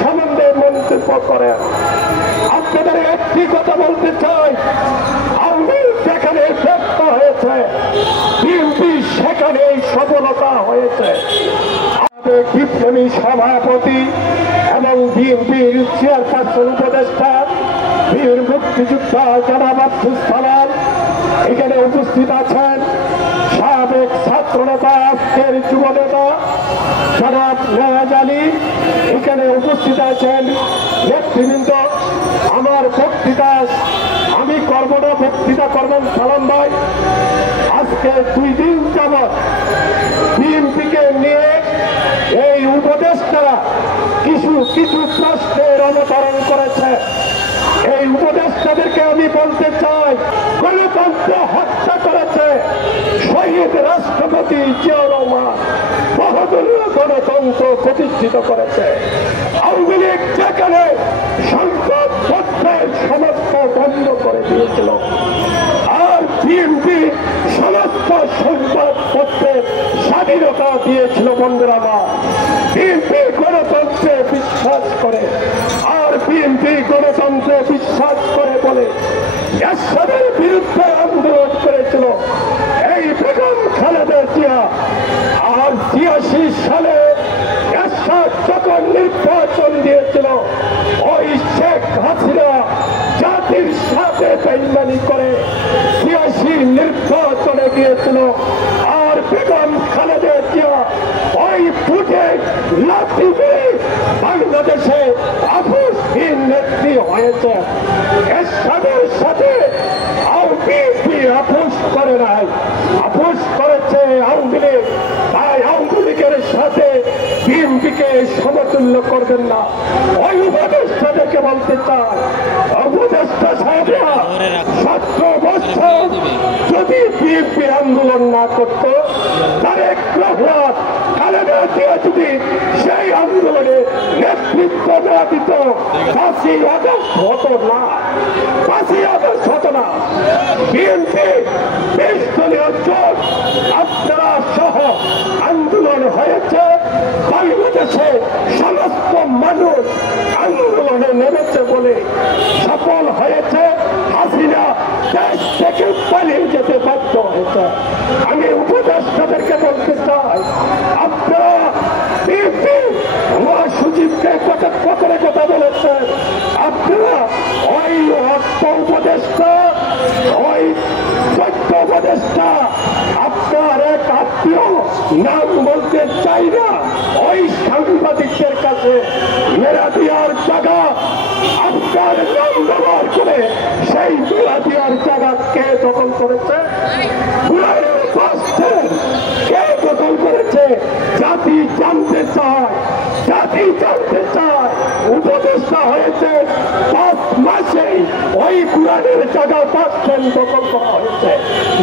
সম্বন্ধে মন্তব্য করেন। আপনাদের একটি কথা বলতে চাই, আওয়ামী যেখানে ব্যর্থ হয়েছে, বিএনপি সেখানে সফলতা হয়েছে। বিপ্লবী সভাপতি এবং বিএনপির চেয়ারপারসন উপদেষ্টা বীর মুক্তিযোদ্ধা জনাব আব্দুস সালাম এখানে উপস্থিত আছেন। সাবেক ছাত্রনেতা, আজকের যুবনেতা জনাব নওয়াজ আলী এখানে উপস্থিত আছেন। নেতৃবৃন্দ, আমার বক্তৃতা আমি করব না, বক্তৃতা করবেন সালাম ভাই। আজকে 2 দিন যাবৎ বিএনপিকে নিয়ে এই উপদেষ্টারা কিছু প্রশ্নের অবতরণ করেছে। এই উপদেষ্টাদেরকে আমি বলতে চাই, গণতন্ত্র হত্যা করেছে শহীদ রাষ্ট্রপতি জিয়াউর রহমান, বহুদলীয় গণতন্ত্র প্রতিষ্ঠিত করেছে। আওয়ামী লীগ যেখানে সংসদপত্রের সমস্ত বন্ধ করে দিয়েছিল, আর বিএনপি সমস্ত সংবাদপত্রের স্বাধীনতা দিয়েছিল। বন্ধুরা আমার, বিএনপি গণতন্ত্রে বিশ্বাস করে, আর বিএনপি গণতন্ত্রে বিশ্বাস করে বলে এরশাদের বিরুদ্ধে আন্দোলন করেছিল এই বেগম খালেদা জিয়া। আর ৮৬ সালে এরশাদ যখন নির্বাচন দিয়েছিল, ওই শেখ হাসিনা জাতির সাথে বেইমানি করে ৮৬ নির্বাচনে গিয়েছিল। আর বেগম খালেদা জিয়া ওই ভোটে লাঠি মেরে বাংলাদেশে আপোষহীন নেত্রী হয়েছে। এরশাদের সাথে বিএনপি আপোষ করে নাই, আপোষ করেছে আওয়ামী লীগ। তাই আওয়ামী লীগের সাথে বিএনপিকে সমতুল্য করবেন না। ওই উপদেষ্টাদেরকে বলতে চাই, উপদেষ্টা সাহেবরা 17 বছর যদি বিএনপি আন্দোলন না করত, তারেক রহমান খালেদা জিয়া যদি সেই আন্দোলনে নেতৃত্ব না দিত, 5ই আগস্ট হতো না, 5ই আগস্ট হতো না। বিএনপি 20 দলীয় জোট আপনারা সহ আন্দোলন হয়েছে। বাংলাদেশে সমস্ত মানুষ আন্দোলনে নেমেছে বলে সফল হয়েছে। হাসিনা দেশ থেকে পালিয়ে যেতে বাধ্য হয়েছে। আমি উপদেষ্টাদেরকে বলতে চাই, আপনারা বিএনপি মহাসচিবকে কথা বলেছেন, আপনারা ওই অর্থ উপদেষ্টা, ওই তথ্য উপদেষ্টা, আপনার এক আত্মীয়, নাম বলতে চাই না, ওই সাংবাদিকদের কাছে মেরা দেওয়ার জায়গা আপনার নাম ব্যবহার করে সেই মেরা দেওয়ার জায়গা কে দখল করেছে? কে দখল করেছে? জাতি জানতে চায়, জাতি জানতে চায়। উপদেষ্টা হয়েছে 5 মাসেই ওই কুরআনের জায়গা 5 দখল করা হয়েছে,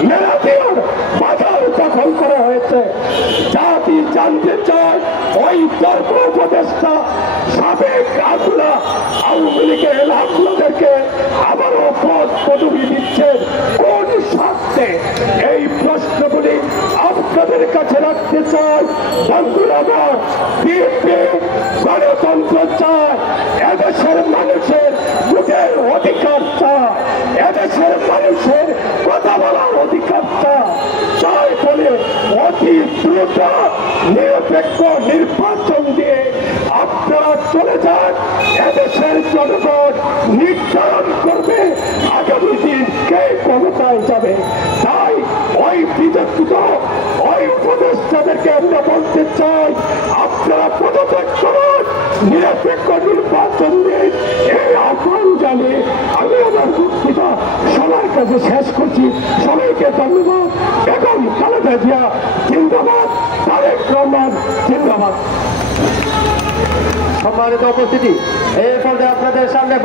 মেরা দেওয়ার বাজার দখল করা হয়েছে। জাতি জানতে চায় ওই তর্ক উপদেষ্টা সাবেক আগুলা আওয়ামী লীগের আপনাদেরকে আবারও পদ পদবি দিচ্ছেন কোন স্বার্থে? এই প্রশ্নগুলি আপনাদের কাছে রাখতে চাই। বন্ধুরা আমার, বিএনপি গণতন্ত্র চায়, এদেশের মানুষের ভোটের অধিকার চায়, এদেশের মানুষের কথা বলার অধিকার চায় বলে অতি দ্রুত নিরপেক্ষ নির্বাচন দিয়ে আপনারা চলে যান। এদেশের জনগণ নির্ধারণ করবে আগামী দিন কে ক্ষমতায় যাবে। তাই ওই বিতর্কিত ওই উপদেষ্টাদেরকে আমরা বলতে চাই, আপনারা পদত্যাগ করুন, নিরপেক্ষ নির্বাচন দিন। এই আহ্বান জানিয়ে আমি আমার বক্তৃতা সবার কাছে শেষ করছি। সবাইকে ধন্যবাদ। বেগম খালেদা জিয়া জিন্দাবাদ, তারেক রহমান জিন্দাবাদ। সম্মানিত উপস্থিতি, এই পর্যায়ে আপনাদের সামনে